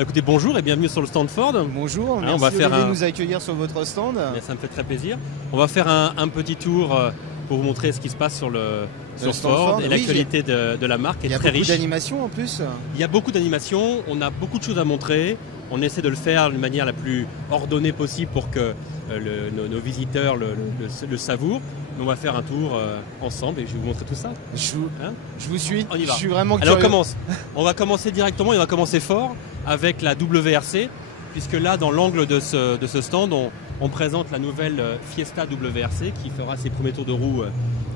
Écoutez, bonjour et bienvenue sur le stand Ford. Bonjour, merci on va faire de nous accueillir sur votre stand. Ça me fait très plaisir. On va faire un petit tour pour vous montrer ce qui se passe sur stand Ford et oui, l'actualité de la marque est très riche. Il y a beaucoup d'animations en plus. Il y a beaucoup d'animations, on a beaucoup de choses à montrer. On essaie de le faire d'une manière la plus ordonnée possible pour que nos visiteurs le savourent. On va faire un tour ensemble et je vais vous montrer tout ça. Je vous suis. On y va. Je suis vraiment Alors curieux. on va commencer directement et on va commencer fort avec la WRC, puisque là, dans l'angle de ce stand, on présente la nouvelle Fiesta WRC qui fera ses premiers tours de roue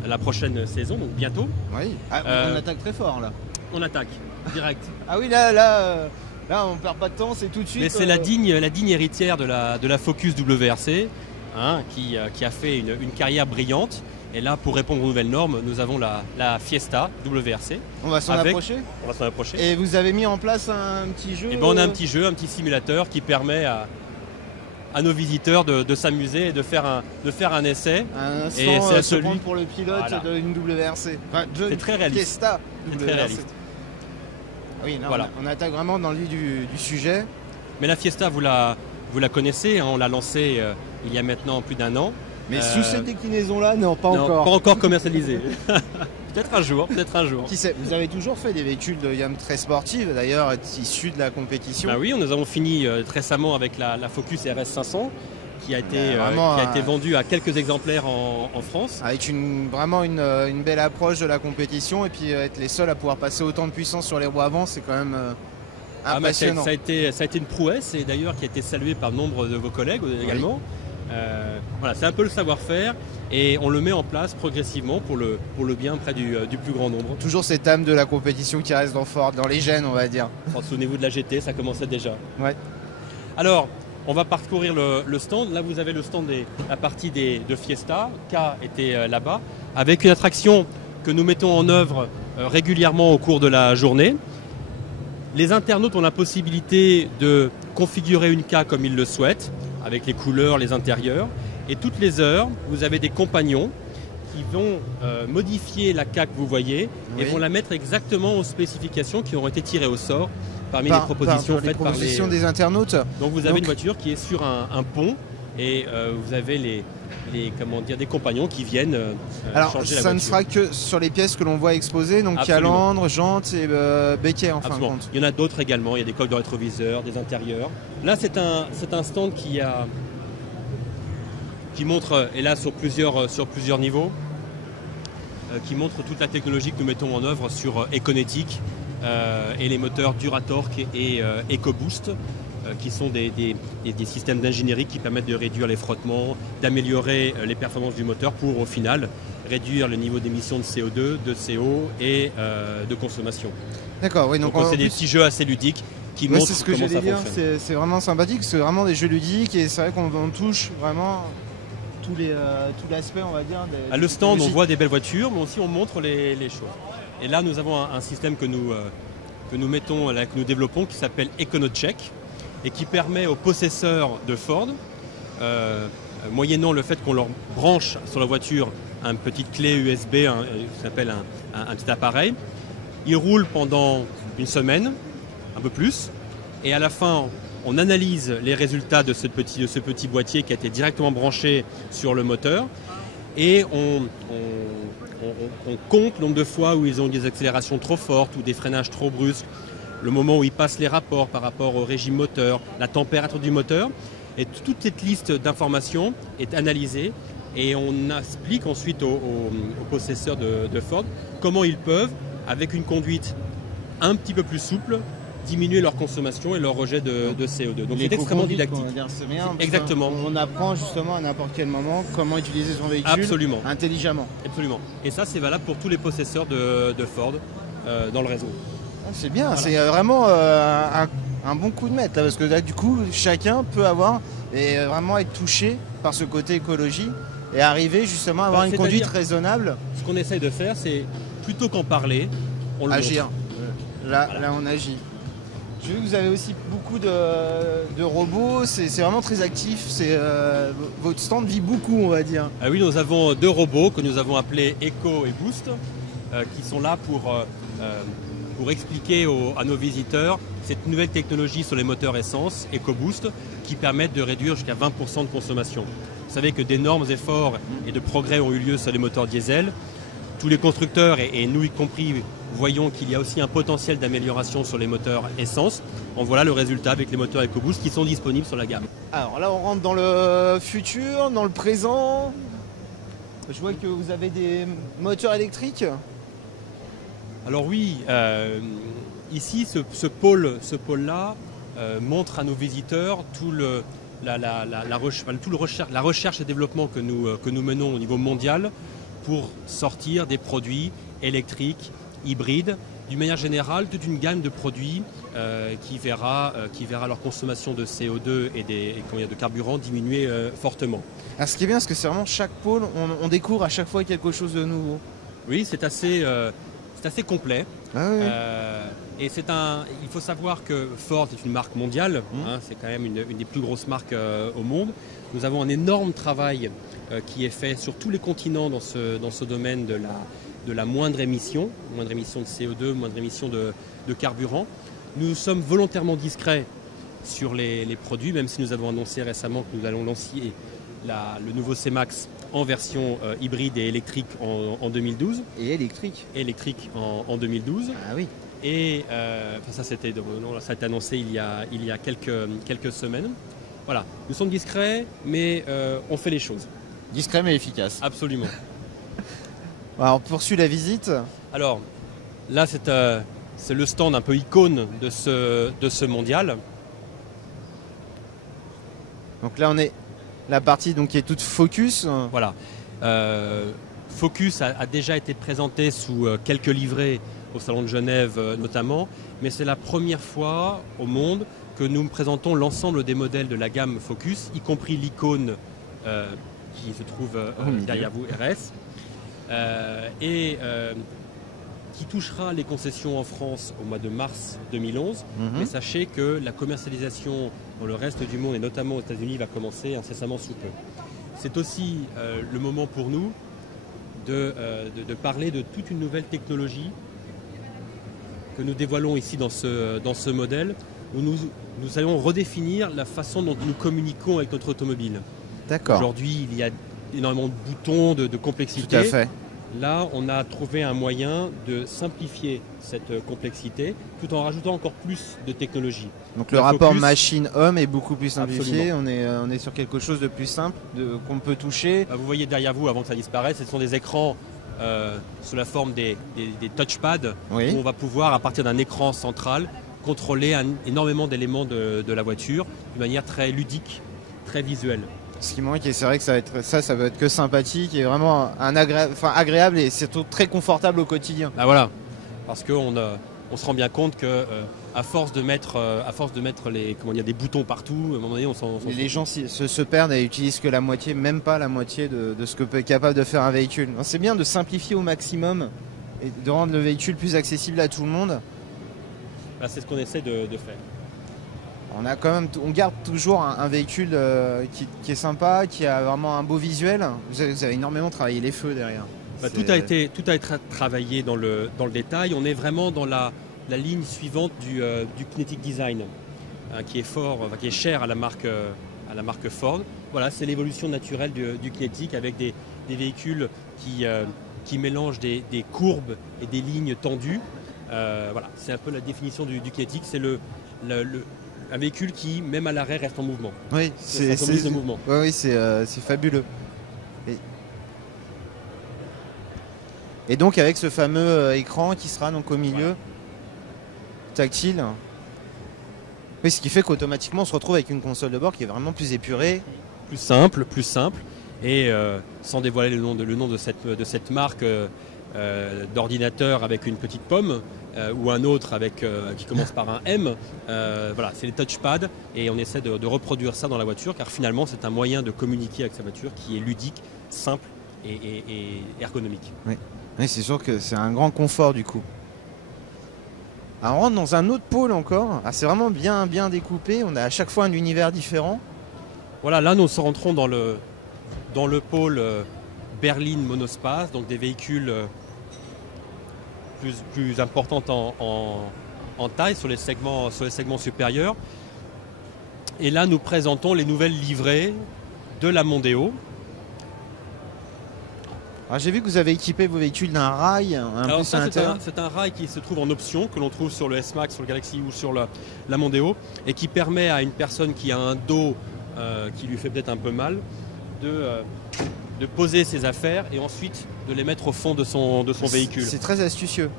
la prochaine saison, donc bientôt. Oui. On attaque très fort là. On attaque direct. Ah oui, là, on perd pas de temps, c'est tout de suite. Mais c'est la digne héritière de la Focus WRC, qui a fait une carrière brillante. Et là, pour répondre aux nouvelles normes, nous avons la Fiesta WRC. On va s'en approcher. On va s'en approcher. Et vous avez mis en place un petit jeu. Et ben, on a un petit jeu, un petit simulateur qui permet à nos visiteurs de s'amuser et de faire un essai. Un instant, et c'est se prendre pour le pilote d'une WRC. Enfin, c'est très réaliste. Fiesta WRC. C'est très réaliste. Ah oui, là, voilà. on attaque vraiment dans le vif du sujet. Mais la Fiesta, vous la connaissez, on l'a lancée il y a maintenant plus d'un an. Mais sous cette déclinaison-là, non, pas encore. Pas encore commercialisée. Peut-être un jour. Qui sait, vous avez toujours fait des véhicules de gamme très sportive, d'ailleurs, issus de la compétition. Bah oui, nous avons fini très récemment avec la Focus RS 500, qui a été vendue à quelques exemplaires en France. Avec vraiment une belle approche de la compétition, et puis être les seuls à pouvoir passer autant de puissance sur les roues avant, c'est quand même impressionnant. Ça a été une prouesse, et d'ailleurs qui a été saluée par nombre de vos collègues également. Voilà, c'est un peu le savoir-faire et on le met en place progressivement pour le bien près du plus grand nombre. Toujours cette âme de la compétition qui reste dans Ford, dans les gènes, on va dire. Souvenez-vous de la GT, ça commençait déjà. Ouais. Alors, on va parcourir le stand. Là, vous avez le stand la partie de Fiesta. K était là-bas, avec une attraction que nous mettons en œuvre régulièrement au cours de la journée. Les internautes ont la possibilité de configurer une K comme ils le souhaitent, avec les couleurs, les intérieurs. Et toutes les heures, vous avez des compagnons qui vont modifier la K que vous voyez et vont la mettre exactement aux spécifications qui auront été tirées au sort parmi les propositions faites par des internautes. Donc vous avez une voiture qui est sur un pont et vous avez des compagnons qui viennent changer la voiture. Ça ne sera que sur les pièces que l'on voit exposées, donc calandre, jantes et béquet en fin de compte. Il y en a d'autres également, il y a des coques de rétroviseur, des intérieurs. Là c'est un stand qui montre, et là sur plusieurs niveaux, qui montre toute la technologie que nous mettons en œuvre sur Econetic et les moteurs Duratorque et EcoBoost, qui sont des systèmes d'ingénierie qui permettent de réduire les frottements, d'améliorer les performances du moteur pour au final réduire le niveau d'émission de CO2, de CO et de consommation. D'accord, oui. Donc c'est des petits jeux assez ludiques qui montrent c'est ce que comment ça dire. fonctionne. C'est vraiment sympathique, c'est vraiment des jeux ludiques et c'est vrai qu'on touche vraiment tout l'aspect, on va dire. À le stand, on voit des belles voitures, mais aussi on montre les choses. Et là, nous avons un système que nous développons qui s'appelle EconoCheck et qui permet aux possesseurs de Ford, moyennant le fait qu'on leur branche sur la voiture une petite clé USB, qui s'appelle un petit appareil, ils roulent pendant une semaine, un peu plus, et à la fin, on analyse les résultats de ce petit boîtier qui a été directement branché sur le moteur et on compte le nombre de fois où ils ont des accélérations trop fortes ou des freinages trop brusques, le moment où ils passent les rapports par rapport au régime moteur, la température du moteur. Et toute cette liste d'informations est analysée et on explique ensuite aux possesseurs de Ford comment ils peuvent, avec une conduite un petit peu plus souple, diminuer leur consommation et leur rejet de CO2. Donc c'est extrêmement didactique. C'est bien, exactement. On apprend justement à n'importe quel moment comment utiliser son véhicule intelligemment. Absolument. Et ça c'est valable pour tous les possesseurs de Ford dans le réseau. C'est bien, voilà. C'est vraiment un bon coup de maître là, parce que là du coup chacun peut avoir et vraiment être touché par ce côté écologie et arriver justement à avoir une conduite raisonnable. Ce qu'on essaye de faire, c'est plutôt qu'en parler, on le agir. Là on agit. Je vois que vous avez aussi beaucoup de robots, c'est vraiment très actif, votre stand vit beaucoup, on va dire. Ah oui, nous avons 2 robots que nous avons appelés Eco et Boost, qui sont là pour pour expliquer à nos visiteurs cette nouvelle technologie sur les moteurs essence, EcoBoost, qui permettent de réduire jusqu'à 20% de consommation. Vous savez que d'énormes efforts et de progrès ont eu lieu sur les moteurs diesel. Tous les constructeurs, et nous y compris, voyons qu'il y a aussi un potentiel d'amélioration sur les moteurs essence. En voilà le résultat avec les moteurs EcoBoost qui sont disponibles sur la gamme. Alors là, on rentre dans le futur, dans le présent. Je vois que vous avez des moteurs électriques. Alors oui, ici, ce pôle-là montre à nos visiteurs la recherche et développement que nous menons au niveau mondial pour sortir des produits électriques, hybrides, d'une manière générale, toute une gamme de produits qui verra leur consommation de CO2 et de carburant diminuer fortement. Alors, ce qui est bien, c'est que c'est vraiment chaque pôle, on découvre à chaque fois quelque chose de nouveau. Oui, c'est assez complet. Ah oui. Et il faut savoir que Ford est une marque mondiale, c'est quand même une des plus grosses marques au monde. Nous avons un énorme travail qui est fait sur tous les continents dans ce domaine de la moindre émission de CO2, moindre émission de carburant. Nous sommes volontairement discrets sur les produits, même si nous avons annoncé récemment que nous allons lancer le nouveau C-Max en version hybride et électrique en 2012. Et électrique. Électrique en 2012. Ah oui. Et ça a été annoncé il y a quelques semaines. Voilà, nous sommes discrets, mais on fait les choses. Discret mais efficace. Absolument. Alors on poursuit la visite. Alors là, c'est le stand un peu icône de ce mondial. Donc là, on est la partie qui est toute Focus. Voilà. Focus a déjà été présenté sous quelques livrets au Salon de Genève notamment, mais c'est la première fois au monde que nous présentons l'ensemble des modèles de la gamme Focus, y compris l'icône qui se trouve derrière vous, RS, qui touchera les concessions en France au mois de mars 2011. Mais sachez que la commercialisation dans le reste du monde, et notamment aux États-Unis, va commencer incessamment sous peu. C'est aussi le moment pour nous de parler de toute une nouvelle technologie que nous dévoilons ici dans ce modèle, où nous allons redéfinir la façon dont nous communiquons avec notre automobile. D'accord. Aujourd'hui, il y a énormément de boutons, de complexité. Tout à fait. Là, on a trouvé un moyen de simplifier cette complexité tout en rajoutant encore plus de technologie. Donc le rapport machine-homme est beaucoup plus simplifié. On est sur quelque chose de plus simple, qu'on peut toucher. Vous voyez derrière vous, avant que ça disparaisse, ce sont des écrans sous la forme des touchpads, oui, où on va pouvoir, à partir d'un écran central, contrôler énormément d'éléments de la voiture de manière très ludique, très visuelle. Ce qui manque, et c'est vrai que ça va être que sympathique et vraiment agréable et surtout très confortable au quotidien. Ah voilà, parce qu'on se rend bien compte que à force de mettre des boutons partout, à un moment donné, les gens se perdent et utilisent que la moitié, même pas la moitié de ce que peut être capable de faire un véhicule. C'est bien de simplifier au maximum et de rendre le véhicule plus accessible à tout le monde. Là, c'est ce qu'on essaie de faire. On garde toujours un véhicule qui est sympa, qui a vraiment un beau visuel. Vous avez énormément travaillé les feux derrière. Tout a été travaillé dans le détail. On est vraiment dans la ligne suivante du Kinetic Design, qui est cher à la marque Ford. Voilà, c'est l'évolution naturelle du Kinetic avec des véhicules qui mélangent des courbes et des lignes tendues. Voilà, c'est un peu la définition du Kinetic. C'est un véhicule qui, même à l'arrêt, reste en mouvement. Oui, c'est mouvement. Oui, c'est fabuleux. Et donc avec ce fameux écran qui sera donc au milieu, tactile. Oui, ce qui fait qu'automatiquement on se retrouve avec une console de bord qui est vraiment plus épurée. Plus simple. Et sans dévoiler le nom de cette marque d'ordinateur avec une petite pomme, ou un autre qui commence par un M. Voilà, c'est les touchpads et on essaie de reproduire ça dans la voiture car finalement c'est un moyen de communiquer avec sa voiture qui est ludique, simple et ergonomique. Oui, c'est sûr que c'est un grand confort du coup. Alors, on rentre dans un autre pôle encore. C'est vraiment bien découpé. On a à chaque fois un univers différent. Voilà, là nous rentrons dans le pôle berline monospace, donc des véhicules plus importante en taille sur les segments supérieurs. Et là, nous présentons les nouvelles livrées de la Mondeo. J'ai vu que vous avez équipé vos véhicules d'un rail. C'est un rail qui se trouve en option, que l'on trouve sur le S-Max, sur le Galaxy ou sur la Mondeo, et qui permet à une personne qui a un dos qui lui fait peut-être un peu mal de poser ses affaires et ensuite de les mettre au fond de son véhicule. C'est très astucieux.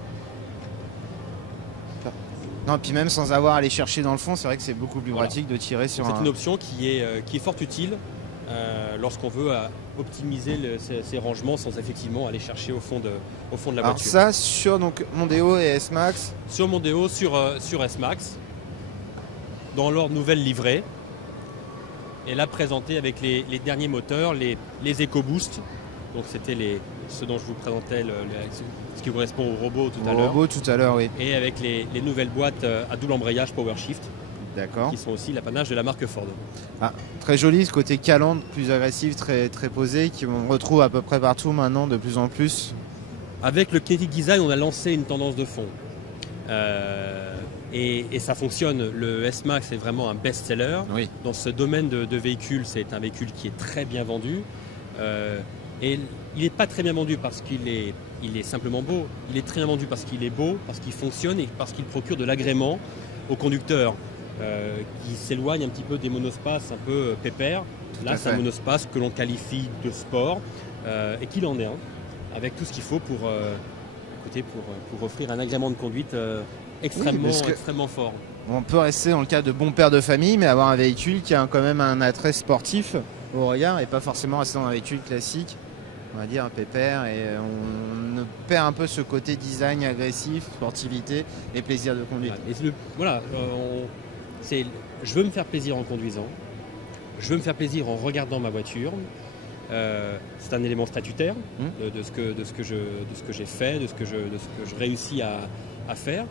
Non, puis même sans avoir à aller chercher dans le fond, c'est vrai que c'est beaucoup plus pratique de tirer sur C'est une option qui est fort utile lorsqu'on veut optimiser ces rangements sans effectivement aller chercher au fond de la voiture. Alors ça, sur donc, Mondeo et S-Max. Sur Mondeo, sur S-Max, dans leur nouvelle livrée. Et là, présenté avec les derniers moteurs, les EcoBoost. Donc c'était ce dont je vous présentais, ce qui correspond au robot tout à l'heure. Au robot tout à l'heure, oui. Et avec les nouvelles boîtes à double embrayage PowerShift. D'accord. Qui sont aussi l'apanage de la marque Ford. Très joli, ce côté calandre, plus agressif, très, très posé, qu'on retrouve à peu près partout maintenant, de plus en plus. Avec le Kinetic Design, on a lancé une tendance de fond. Et ça fonctionne. Le S-Max est vraiment un best-seller. Oui. Dans ce domaine de véhicule, c'est un véhicule qui est très bien vendu. Et il n'est pas très bien vendu parce qu'il est simplement beau. Il est très bien vendu parce qu'il est beau, parce qu'il fonctionne et parce qu'il procure de l'agrément aux conducteurs. Qui s'éloigne un petit peu des monospaces un peu pépères. Là, c'est un monospace que l'on qualifie de sport et qu'il en est un, avec tout ce qu'il faut pour offrir un agrément de conduite extrêmement fort. On peut rester dans le cadre de bon père de famille, mais avoir un véhicule qui a quand même un attrait sportif au regard et pas forcément rester dans un véhicule classique, on va dire un pépère, et on perd un peu ce côté design agressif, sportivité et plaisir de conduite. Je veux me faire plaisir en conduisant, je veux me faire plaisir en regardant ma voiture. C'est un élément statutaire de ce que j'ai fait, de ce que je réussis à faire.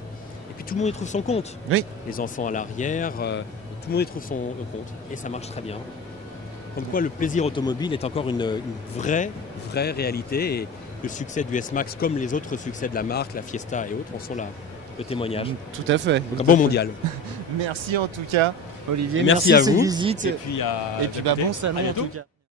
Et puis tout le monde y trouve son compte. Oui. Les enfants à l'arrière, tout le monde y trouve son compte. Et ça marche très bien. Comme quoi le plaisir automobile est encore une vraie réalité. Et le succès du S-Max, comme les autres succès de la marque, la Fiesta et autres, en sont là. Le témoignage. Tout à fait. Donc un bon mondial. Merci en tout cas, Olivier. Merci à vous. Visite. Et puis bon salon en tout cas.